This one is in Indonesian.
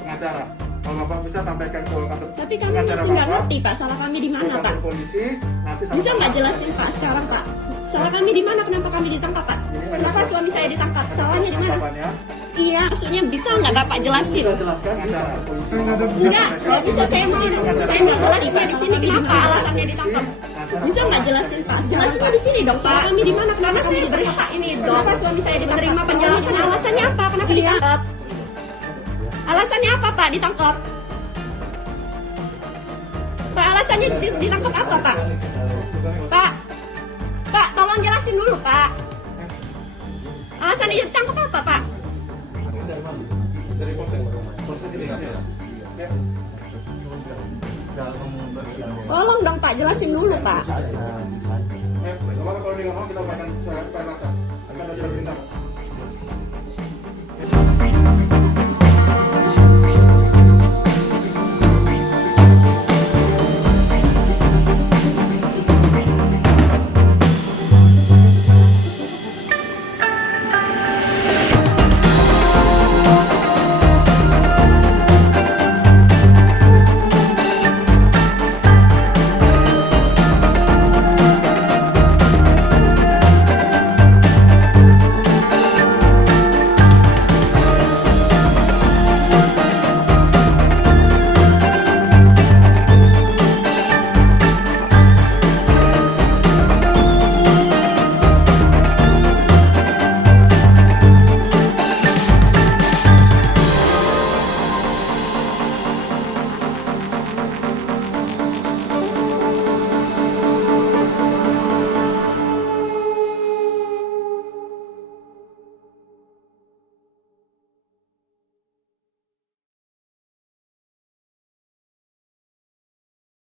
Pengacara, kalau Bapak bisa sampaikan ke kantor. Tapi kami masih nggak ngerti Pak, salah kami di mana Pak? Polisi, nanti Bisa nggak jelasin Pak sekarang Pak? Salah kami di mana? Kenapa kami ditangkap Pak? Kenapa suami saya ditangkap? Salahnya di mana? Iya, maksudnya bisa nggak Bapak jelasin? Jelaskan acara polisi. Enggak, nggak bisa. Saya mau jelasnya di sini kenapa alasannya ditangkap? Bisa nggak jelasin Pak? Jelasin di sini dong Pak. Kami di mana? Kenapa saya berhak ini dong? Kenapa suami saya diterima penjelasan? Alasannya apa? Kenapa ditangkap? Alasannya apa Pak ditangkap? Pak, alasannya ditangkap apa Pak? Pak, tolong jelasin dulu Pak. Alasannya ditangkap apa Pak? Dari polsek ini. Tolong dong Pak, jelasin dulu Pak. Kalau dia ngomong kita akan perintah. Akan ada perintah.